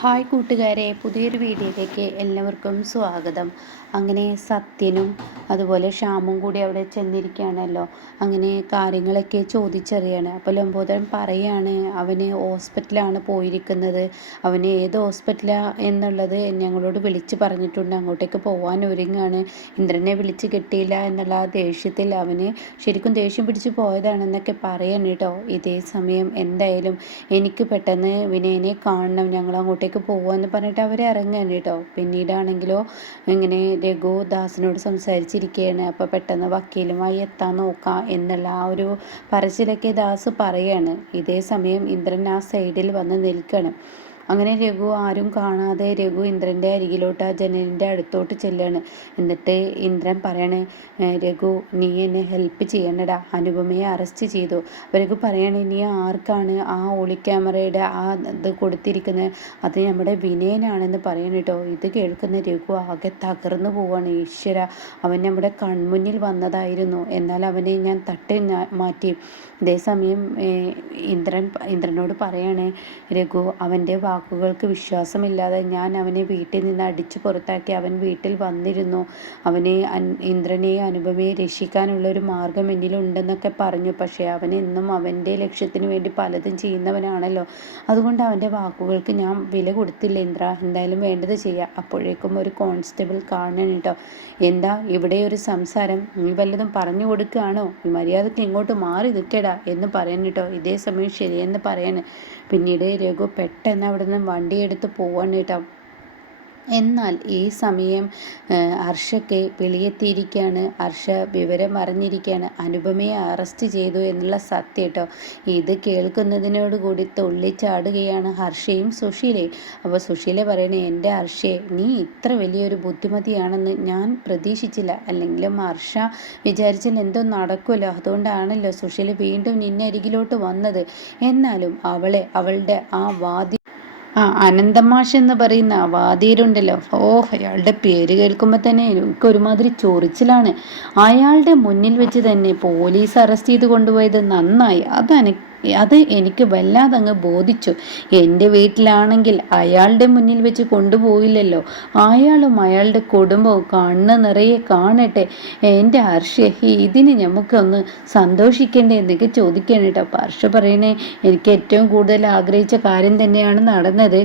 Hi കൂട്ടുകാരെ പുതിയൊരു വീഡിയോയിലേക്ക് എല്ലാവർക്കും സ്വാഗതം. അങ്ങനെ സത്യനും അതുപോലെ ഷാമും കൂടി അവിടെ ചെന്നിരിക്കുകയാണല്ലോ. അങ്ങനെ കാര്യങ്ങളൊക്കെ ചോദിച്ചറിയാണ്. അപ്പോൾ ലംബോദരൻ പറയാണ് അവന് ഹോസ്പിറ്റലാണ് പോയിരിക്കുന്നത്. അവന് ഏത് ഹോസ്പിറ്റലാണ് എന്നുള്ളത് ഞങ്ങളോട് വിളിച്ച് പറഞ്ഞിട്ടുണ്ട്. അങ്ങോട്ടേക്ക് പോകാൻ ഒരുങ്ങാണ്. ഇന്ദ്രനെ വിളിച്ച് കിട്ടിയില്ല എന്നുള്ള ദേഷ്യത്തിൽ അവന് ശരിക്കും ദേഷ്യം പിടിച്ച് പോയതാണെന്നൊക്കെ പറയാണ് കേട്ടോ. ഇതേ സമയം എന്തായാലും എനിക്ക് പെട്ടെന്ന് വിനയനെ കാണണം. ഞങ്ങൾ പോവാന്ന് പറഞ്ഞിട്ട് അവർ ഇറങ്ങാണ് കേട്ടോ. പിന്നീടാണെങ്കിലോ ഇങ്ങനെ രഘു ദാസിനോട് സംസാരിച്ചിരിക്കുകയാണ്. അപ്പോൾ പെട്ടെന്ന് വക്കീലുമായി എത്താൻ നോക്കാം എന്നുള്ള ആ ഒരു പറച്ചിലൊക്കെ ദാസ് പറയാണ് ഇതേ സമയം ഇന്ദ്രൻ ആ സൈഡിൽ വന്ന് നിൽക്കണം അങ്ങനെ രഘു ആരും കാണാതെ രഘു ഇന്ദ്രന്റെ അരികിലോട്ട് ആ ജനലിന്റെ അടുത്തോട്ട് ചെല്ലാണ്. എന്നിട്ട് ഇന്ദ്രൻ പറയാണ് രഘു നീ എന്നെ ഹെൽപ്പ് ചെയ്യണടാ അനുപമയെ അറസ്റ്റ് ചെയ്തു. രഘു പറയണേ നീ ആർക്കാണ് ആ ഒളി ക്യാമറയുടെ ആ ഇത് കൊടുത്തിരിക്കുന്നത് അത് നമ്മുടെ വിനയനാണെന്ന് പറയണം കേട്ടോ ഇത് കേൾക്കുന്ന രഘു ആകെ തകർന്നു പോവാണ്. ഈശ്വര അവൻ നമ്മുടെ കൺമുന്നിൽ വന്നതായിരുന്നു. എന്നാൽ അവനെ ഞാൻ തട്ടി മാറ്റി. അതേസമയം ഇന്ദ്രൻ ഇന്ദ്രനോട് പറയാണ് രഘു അവന്റെ വാ വാക്കുകൾക്ക് വിശ്വാസമില്ലാതെ ഞാൻ അവനെ വീട്ടിൽ നിന്ന് അടിച്ചു പുറത്താക്കി അവൻ വീട്ടിൽ വന്നിരുന്നു. അവനെ ഇന്ദ്രനെ അനുപമയെ രക്ഷിക്കാനുള്ള ഒരു മാർഗം എന്നിലുണ്ടെന്നൊക്കെ പറഞ്ഞു. പക്ഷേ അവൻ എന്നും അവന്റെ ലക്ഷ്യത്തിന് വേണ്ടി പലതും ചെയ്യുന്നവനാണല്ലോ. അതുകൊണ്ട് അവന്റെ വാക്കുകൾക്ക് ഞാൻ വില കൊടുത്തില്ല ഇന്ദ്ര. എന്തായാലും വേണ്ടത് ചെയ്യാം. അപ്പോഴേക്കും ഒരു കോൺസ്റ്റബിൾ കാണണം കേട്ടോ. എന്താ ഇവിടെ ഒരു സംസാരം? നീ വല്ലതും പറഞ്ഞു കൊടുക്കുകയാണോ? മര്യാദയ്ക്ക് ഇങ്ങോട്ട് മാറി നിൽക്കടാ എന്ന് പറയാൻ കേട്ടോ. ഇതേ സമയം ശരിയെന്ന് പറയാണ്. പിന്നീട് രഘു പെട്ടെന്ന് അവിടെ നിന്ന് വണ്ടിയെടുത്ത് പോവാണ് കേട്ടോ എന്നാൽ ഈ സമയം ഹർഷയ്ക്ക് വെളിയെത്തിയിരിക്കുകയാണ് അർഷ വിവരം അറിഞ്ഞിരിക്കുകയാണ് അനുപമയെ അറസ്റ്റ് ചെയ്തു എന്നുള്ള സത്യം കേട്ടോ ഇത് കേൾക്കുന്നതിനോടുകൂടി തുള്ളിച്ചാടുകയാണ് ഹർഷയും സുശീലയും. അപ്പോൾ സുശീല പറയണേ എന്റെ ഹർഷയെ നീ ഇത്ര വലിയൊരു ബുദ്ധിമതിയാണെന്ന് ഞാൻ പ്രതീക്ഷിച്ചില്ല. അല്ലെങ്കിലും ഹർഷ വിചാരിച്ചാൽ എന്തോ നടക്കുമല്ലോ. അതുകൊണ്ടാണല്ലോ സുശീല വീണ്ടും നിന്നെ അരികിലോട്ട് വന്നത്. എന്നാലും അവളെ അവളുടെ ആ വാദി ആ അനന്തമാഷ് എന്ന് പറയുന്ന വാദിയരുണ്ടല്ലോ ഓ അയാളുടെ പേര് കേൾക്കുമ്പോൾ തന്നെ എനിക്ക് ഒരുമാതിരി ചൊറിച്ചിലാണ്. അയാളുടെ മുന്നിൽ വെച്ച് തന്നെ പോലീസ് അറസ്റ്റ് ചെയ്ത് കൊണ്ടുപോയത് നന്നായി. അതെനിക്ക് അത് എനിക്ക് വല്ലാതെ അങ്ങ് ബോധിച്ചു. എന്റെ വീട്ടിലാണെങ്കിൽ അയാളുടെ മുന്നിൽ വെച്ച് കൊണ്ടുപോയില്ലല്ലോ. അയാളും അയാളുടെ കുടുംബവും കണ്ണ് നിറയെ കാണട്ടെ. എന്റെ ഹർഷ ഇതിന് നമുക്കൊന്ന് സന്തോഷിക്കണ്ടേ എന്നൊക്കെ ചോദിക്കണം കേട്ടോ. ഹർഷ പറയണേ എനിക്ക് ഏറ്റവും കൂടുതൽ ആഗ്രഹിച്ച കാര്യം തന്നെയാണ് നടന്നത്.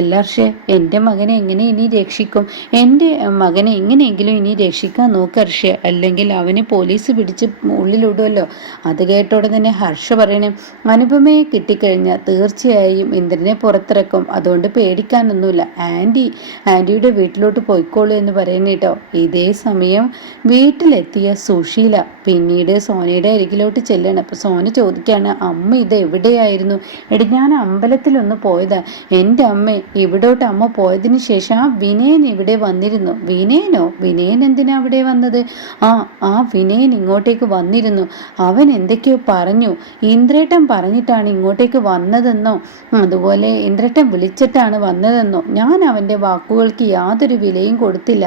എല്ലാ ഹർഷ എന്റെ മകനെ എങ്ങനെ ഇനി രക്ഷിക്കും? എന്റെ മകനെ എങ്ങനെയെങ്കിലും ഇനി രക്ഷിക്കാൻ നോക്ക് ഹർഷ. അല്ലെങ്കിൽ അവനെ പോലീസ് പിടിച്ച് ഉള്ളിലിടുമല്ലോ അത് കേട്ടോടെ തന്നെ ഹർഷ പറയണേ ഇന്ദ്രന് അനുപമയെ കിട്ടിക്കഴിഞ്ഞാൽ തീർച്ചയായും ഇന്ദ്രനെ പുറത്തിറക്കും. അതുകൊണ്ട് പേടിക്കാനൊന്നുമില്ല. ആന്റി ആന്റിയുടെ വീട്ടിലോട്ട് പോയിക്കോളൂ എന്ന് പറയുന്നു കേട്ടോ. ഇതേ സമയം വീട്ടിലെത്തിയ സുശീല പിന്നീട് സോനയുടെ അരികിലോട്ട് ചെല്ലണം. അപ്പോൾ സോന ചോദിക്കുകയാണ് അമ്മ ഇത് എവിടെയായിരുന്നു? എടി ഞാൻ അമ്പലത്തിലൊന്ന് പോയതാ. എന്റെ അമ്മ ഇവിടോട്ട് അമ്മ പോയതിന് ശേഷം ആ വിനയൻ ഇവിടെ വന്നിരുന്നു. വിനയനോ? വിനയൻ എന്തിനാ അവിടെ വന്നത്? ആ ആ വിനയൻ ഇങ്ങോട്ടേക്ക് വന്നിരുന്നു. അവൻ എന്തൊക്കെയോ പറഞ്ഞു. ഇന്ദ്ര ഇന്ദ്രേട്ടൻ പറഞ്ഞിട്ടാണ് ഇങ്ങോട്ടേക്ക് വന്നതെന്നോ? അതുപോലെ ഇന്ദ്രേട്ടൻ വിളിച്ചിട്ടാണ് വന്നതെന്നോ? ഞാൻ അവന്റെ വാക്കുകൾക്ക് യാതൊരു വിലയും കൊടുത്തില്ല.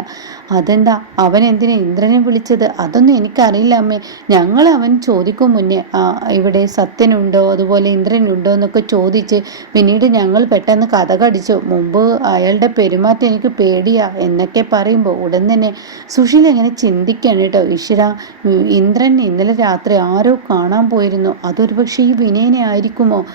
അതെന്താ? അവൻ എന്തിനാ ഇന്ദ്രനെ വിളിച്ചത്? അതൊന്നും എനിക്കറിയില്ല അമ്മേ. ഞങ്ങൾ അവൻ ചോദിക്കും മുന്നേ ഇവിടെ സത്യനുണ്ടോ അതുപോലെ ഇന്ദ്രനുണ്ടോ എന്നൊക്കെ ചോദിച്ച് പിന്നീട് ഞങ്ങൾ പെട്ടെന്ന് കഥ കടിച്ചു. മുമ്പ് അയാളുടെ പെരുമാറ്റം എനിക്ക് പേടിയാ എന്നൊക്കെ പറയുമ്പോൾ ഉടൻ തന്നെ സുശീൽ എങ്ങനെ ചിന്തിക്കണം കേട്ടോ. ഇന്ദ്രൻ ഇന്നലെ രാത്രി ആരോ കാണാൻ പോയിരുന്നു. അതൊരു ഈ വിനയനെ ആയിരിക്കുമോ?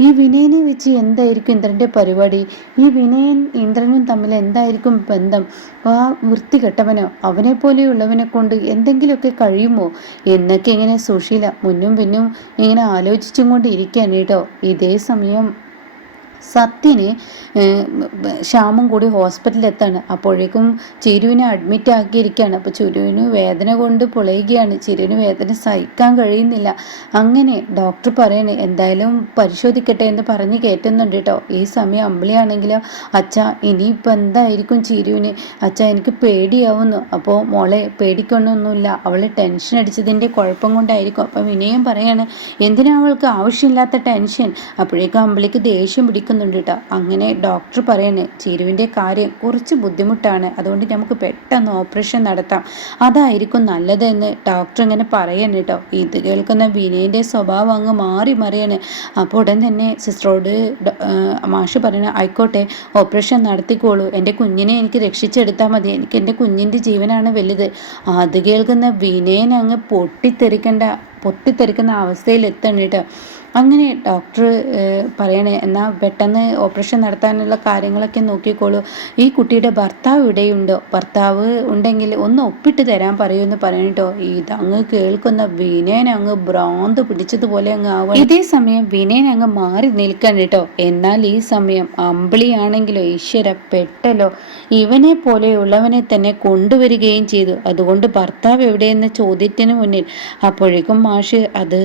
ഈ വിനയനെ വെച്ച് എന്തായിരിക്കും ഇന്ദ്രന്റെ പരിപാടി? ഈ വിനയൻ ഇന്ദ്രനും തമ്മിൽ എന്തായിരിക്കും ബന്ധം? ആ വൃത്തി കെട്ടവനോ അവനെ പോലെയുള്ളവനെ കൊണ്ട് എന്തെങ്കിലുമൊക്കെ കഴിയുമോ? എന്നൊക്കെ ഇങ്ങനെ സുശീല മുന്നും പിന്നും ഇങ്ങനെ ആലോചിച്ചും കൊണ്ട് ഇരിക്കുകയാണ് കേട്ടോ. ഇതേ സമയം സത്യന് ശ്യാമും കൂടി ഹോസ്പിറ്റലിൽ എത്താണ് അപ്പോഴേക്കും ചിരുവിനെ അഡ്മിറ്റ് ആക്കിയിരിക്കുകയാണ് അപ്പോൾ ചിരുവിന് വേദന കൊണ്ട് പൊളയുകയാണ്. ചിരുവിന് വേദന സഹിക്കാൻ കഴിയുന്നില്ല. അങ്ങനെ ഡോക്ടർ പറയണേ എന്തായാലും പരിശോധിക്കട്ടെ എന്ന് പറഞ്ഞ് കയറ്റുന്നുണ്ട് കേട്ടോ ഈ സമയം അമ്പിളിയാണെങ്കിലോ അച്ഛ ഇനിയിപ്പോൾ എന്തായിരിക്കും ചിരുവിന്? അച്ഛ എനിക്ക് പേടിയാവുന്നു. അപ്പോൾ മോളെ പേടിക്കൊണ്ടൊന്നുമില്ല. അവൾ ടെൻഷൻ അടിച്ചതിന്റെ കുഴപ്പം കൊണ്ടായിരിക്കും. അപ്പം വിനയം പറയാണ് എന്തിനാ അവൾക്ക് ആവശ്യമില്ലാത്ത ടെൻഷൻ? അപ്പോഴേക്കും അമ്പിളിക്ക് ദേഷ്യം പിടിക്കുക ചോദിക്കുന്നുണ്ട് കേട്ടോ. അങ്ങനെ ഡോക്ടർ പറയണേ ചേരുവിന്റെ കാര്യം കുറച്ച് ബുദ്ധിമുട്ടാണ്. അതുകൊണ്ട് നമുക്ക് പെട്ടെന്ന് ഓപ്പറേഷൻ നടത്താം. അതായിരിക്കും നല്ലതെന്ന് ഡോക്ടർ ഇങ്ങനെ പറയണേ കേട്ടോ. ഇത് കേൾക്കുന്ന വിനയന്റെ സ്വഭാവം അങ്ങ് മാറി മറിയാണ്. അപ്പോൾ ഉടൻ തന്നെ സിസ്റ്ററോട് മാഷ് പറയണ ആയിക്കോട്ടെ ഓപ്പറേഷൻ നടത്തിക്കോളൂ. എന്റെ കുഞ്ഞിനെ എനിക്ക് രക്ഷിച്ചെടുത്താൽ മതി. എനിക്ക് എന്റെ കുഞ്ഞിന്റെ ജീവനാണ് വലുത്. അത് കേൾക്കുന്ന വിനയൻ അങ്ങ് പൊട്ടിത്തെറിക്കേണ്ട. പൊട്ടിത്തെറിക്കുന്ന അവസ്ഥയിൽ എത്തണം കേട്ടോ അങ്ങനെ ഡോക്ടർ പറയണേ എന്നാൽ പെട്ടെന്ന് ഓപ്പറേഷൻ നടത്താനുള്ള കാര്യങ്ങളൊക്കെ നോക്കിക്കോളൂ. ഈ കുട്ടിയുടെ ഭർത്താവ് ഇവിടെയുണ്ടോ. ഭർത്താവ് ഉണ്ടെങ്കിൽ ഒന്ന് ഒപ്പിട്ട് തരാൻ പറയൂ എന്ന് പറയുമെന്ന് ഇത് ഇതങ്ങ് കേൾക്കുന്ന വിനയൻ അങ്ങ് ഭ്രാന്ത് പിടിച്ചതുപോലെ അങ്ങ് ആവണം ഇതേ സമയം വിനയൻ അങ്ങ് മാറി നിൽക്കാൻ കേട്ടോ എന്നാൽ ഈ സമയം അമ്പിളിയാണെങ്കിലോ? ഈശ്വര പെട്ടലോ ഇവനെ പോലെയുള്ളവനെ തന്നെ കൊണ്ടുവരികയും ചെയ്തു. അതുകൊണ്ട് ഭർത്താവ് എവിടെയെന്ന ചോദ്യത്തിന് മുന്നിൽ. അപ്പോഴേക്കും മാഷ് അത്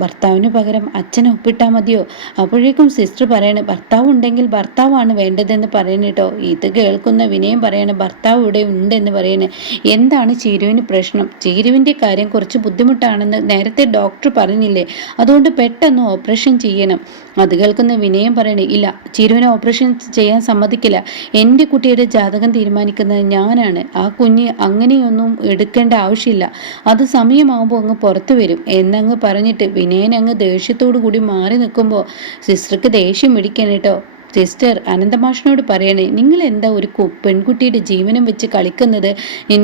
ഭർത്താവിന് പകരം അച്ഛനെ ഒപ്പിട്ടാൽ മതിയോ? അപ്പോഴേക്കും സിസ്റ്റർ പറയണ ഭർത്താവ് ഉണ്ടെങ്കിൽ ഭർത്താവാണ് വേണ്ടതെന്ന് പറയണേട്ടോ ഇത് കേൾക്കുന്ന വിനയം പറയണ ഭർത്താവ് ഇവിടെ ഉണ്ടെന്ന് പറയണേ. എന്താണ് ചീരുവിന് പ്രശ്നം? ചീരുവിന്റെ കാര്യം കുറച്ച് ബുദ്ധിമുട്ടാണെന്ന് നേരത്തെ ഡോക്ടർ പറഞ്ഞില്ലേ? അതുകൊണ്ട് പെട്ടെന്ന് ഓപ്പറേഷൻ ചെയ്യണം. അത് കേൾക്കുന്ന വിനയം പറയണേ ഇല്ല ചീരുവിനെ ഓപ്പറേഷൻ ചെയ്യാൻ സമ്മതിക്കില്ല. എന്റെ കുട്ടിയുടെ ജാതകം തീരുമാനിക്കുന്നത് ഞാനാണ്. ആ കുഞ്ഞ് അങ്ങനെയൊന്നും എടുക്കേണ്ട ആവശ്യമില്ല. അത് സമയമാകുമ്പോൾ അങ്ങ് പുറത്തു വരും. എന്നങ്ങ് പറഞ്ഞിട്ട് വിനയൻ അങ്ങ് ദേഷ്യത്തോടു കൂടി മാറി നിൽക്കുമ്പോൾ സിസ്റ്റർക്ക് ദേഷ്യം പിടിക്കണം കേട്ടോ. സിസ്റ്റർ അനന്തമാഷിനോട് പറയണേ നിങ്ങൾ എന്താ ഒരു പെൺകുട്ടിയുടെ ജീവനം വെച്ച് കളിക്കുന്നത്?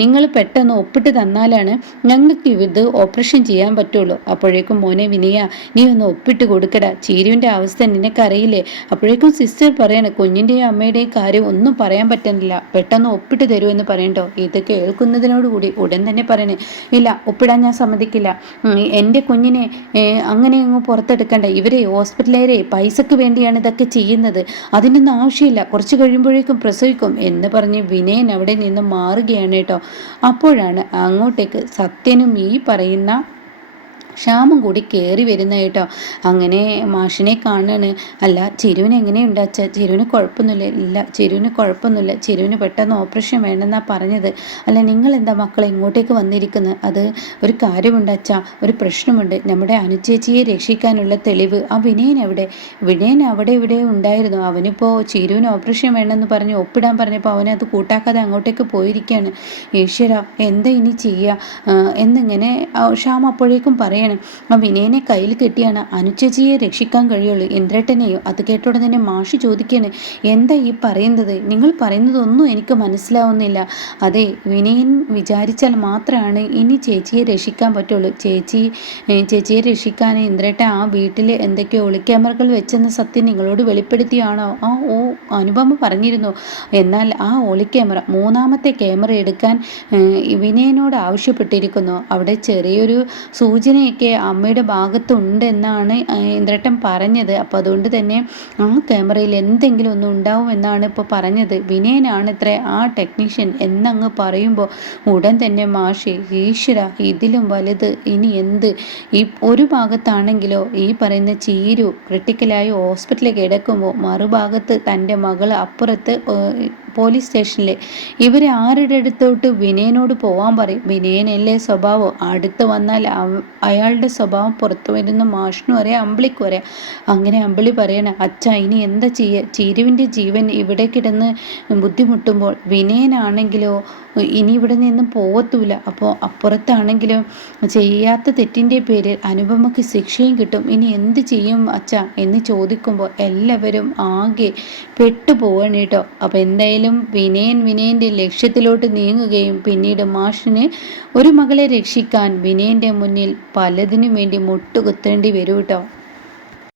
നിങ്ങൾ പെട്ടെന്ന് ഒപ്പിട്ട് തന്നാലാണ് ഞങ്ങൾക്ക് ഇത് ഓപ്പറേഷൻ ചെയ്യാൻ പറ്റുള്ളൂ. അപ്പോഴേക്കും മോനെ വിനയ നീ ഒന്ന് ഒപ്പിട്ട് കൊടുക്കട. ചീരുവിന്റെ അവസ്ഥ നിനക്കറിയില്ലേ? അപ്പോഴേക്കും സിസ്റ്റർ പറയണേ കുഞ്ഞിന്റെയും അമ്മയുടെയും കാര്യം ഒന്നും പറയാൻ പറ്റുന്നില്ല. പെട്ടെന്ന് ഒപ്പിട്ട് തരുമെന്ന് പറയണ്ടോ? ഇത് കേൾക്കുന്നതിനോടുകൂടി ഉടൻ തന്നെ പറയണേ ഇല്ല ഒപ്പിടാൻ ഞാൻ സമ്മതിക്കില്ല. എന്റെ കുഞ്ഞിനെ അങ്ങനെ അങ്ങ് പുറത്തെടുക്കണ്ട. ഇവരെ ഹോസ്പിറ്റലേരെ പൈസക്ക് വേണ്ടിയാണ് ഇതൊക്കെ ചെയ്യുന്നത്. അതിനൊന്നും ആവശ്യമില്ല. കുറച്ച് കഴിയുമ്പോഴേക്കും പ്രസവിക്കും എന്ന് പറഞ്ഞ് വിനയൻ അവിടെ നിന്ന് മാറുകയാണ് കേട്ടോ. അപ്പോഴാണ് അങ്ങോട്ടേക്ക് സത്യനും ഈ പറയുന്ന ക്ഷാമം കൂടി കയറി വരുന്ന കേട്ടോ. അങ്ങനെ മാഷിനെ കാണാണ്. അല്ല ചിരുവിന് എങ്ങനെയുണ്ട് അച്ഛ? ചിരുവിന് കുഴപ്പമൊന്നുമില്ല. ഇല്ല ചിരുവിന് കുഴപ്പമൊന്നുമില്ല. ചിരുവിന് പെട്ടെന്ന് ഓപ്പറേഷൻ വേണമെന്നാണ് പറഞ്ഞത്. അല്ല നിങ്ങൾ എന്താ മക്കളെ ഇങ്ങോട്ടേക്ക് വന്നിരിക്കുന്നത്? അത് ഒരു കാര്യമുണ്ട് അച്ഛ. ഒരു പ്രശ്നമുണ്ട്. നമ്മുടെ അനുചേച്ചിയെ രക്ഷിക്കാനുള്ള തെളിവ്. ആ വിനയൻ എവിടെ? വിനയൻ അവിടെ ഇവിടെ ഉണ്ടായിരുന്നു. അവനിപ്പോൾ ചിരുവിന് ഓപ്പറേഷൻ വേണമെന്ന് പറഞ്ഞ് ഒപ്പിടാൻ പറഞ്ഞപ്പോൾ അവനെ അത് കൂട്ടാക്കാതെ അങ്ങോട്ടേക്ക് പോയിരിക്കുകയാണ്. ഈശ്വര എന്താ ഇനി ചെയ്യുക എന്നിങ്ങനെ ഷ്യാം അപ്പോഴേക്കും പറയാം. പറയാണ് ആ വിനയനെ കയ്യിൽ കെട്ടിയാണ് അനുചേച്ചിയെ രക്ഷിക്കാൻ കഴിയുള്ളൂ. ഇന്ദ്രേട്ടനെയോ? അത് കേട്ടോടെ തന്നെ മാഷി ചോദിക്കാണ് എന്താ ഈ പറയുന്നത്? നിങ്ങൾ പറയുന്നതൊന്നും എനിക്ക് മനസ്സിലാവുന്നില്ല. അതെ വിനയൻ വിചാരിച്ചാൽ മാത്രമാണ് ഇനി ചേച്ചിയെ രക്ഷിക്കാൻ പറ്റുള്ളൂ. ചേച്ചി ചേച്ചിയെ രക്ഷിക്കാൻ ഇന്ദ്രേട്ടൻ ആ വീട്ടിൽ എന്തൊക്കെയോ ഒളിക്യാമറകൾ വെച്ചെന്ന സത്യം നിങ്ങളോട് വെളിപ്പെടുത്തിയാണോ? ആ ഓ അനുപമ പറഞ്ഞിരുന്നു. എന്നാൽ ആ ഒളിക്യാമറ മൂന്നാമത്തെ ക്യാമറ എടുക്കാൻ വിനയനോട് ആവശ്യപ്പെട്ടിരിക്കുന്നു. അവിടെ ചെറിയൊരു സൂചന ഒക്കെ അമ്മയുടെ ഭാഗത്തുണ്ട് എന്നാണ് ഇന്ദ്രട്ടൻ പറഞ്ഞത്. അപ്പോൾ അതുകൊണ്ട് തന്നെ ആ ക്യാമറയിൽ എന്തെങ്കിലും ഒന്നും ഉണ്ടാവും എന്നാണ് ഇപ്പോൾ പറഞ്ഞത്. വിനയനാണ് ഇത്ര ആ ടെക്നീഷ്യൻ എന്നങ്ങ് പറയുമ്പോൾ ഉടൻ തന്നെ മാഷി ഈശ്വര ഇതിലും വലുത് ഇനി എന്ത്? ഈ ഒരു ഭാഗത്താണെങ്കിലോ ഈ പറയുന്ന ചീരു ക്രിട്ടിക്കലായി ഹോസ്പിറ്റലിൽ കിടക്കുമ്പോൾ മറുഭാഗത്ത് തന്റെ മകൾ അപ്പുറത്ത് പോലീസ് സ്റ്റേഷനിലെ. ഇവരെ ആരുടെ അടുത്തോട്ട് വിനയനോട് പോവാൻ പറയും. വിനയനല്ലേ സ്വഭാവം? അടുത്ത് വന്നാൽ അയാളുടെ സ്വഭാവം പുറത്തു വരുന്ന. മാഷിനും അറിയാം അമ്പിളിക്കും അറിയാം. അങ്ങനെ അമ്പിളി പറയണ അച്ഛ ഇനി എന്താ ചെയ്യുക ചീരുവിന്റെ ജീവൻ ഇവിടെ കിടന്ന് ബുദ്ധിമുട്ടുമ്പോൾ വിനയനാണെങ്കിലോ ഇനി ഇവിടെ നിന്നും പോകത്തൂല അപ്പോൾ അപ്പുറത്താണെങ്കിലും ചെയ്യാത്ത തെറ്റിന്റെ പേരിൽ അനുപമയ്ക്ക് ശിക്ഷയും കിട്ടും. ഇനി എന്ത് ചെയ്യും അച്ഛ? എന്ന് ചോദിക്കുമ്പോൾ എല്ലാവരും ആകെ പെട്ടുപോവാണ് കേട്ടോ. അപ്പോൾ എന്തായാലും വിനയൻ വിനയന്റെ ലക്ഷ്യത്തിലോട്ട് നീങ്ങുകയും പിന്നീട് മാഷിന് ഒരു മകളെ രക്ഷിക്കാൻ വിനയന്റെ മുന്നിൽ പലതിനും വേണ്ടി മുട്ടുകുത്തേണ്ടി വരും കേട്ടോ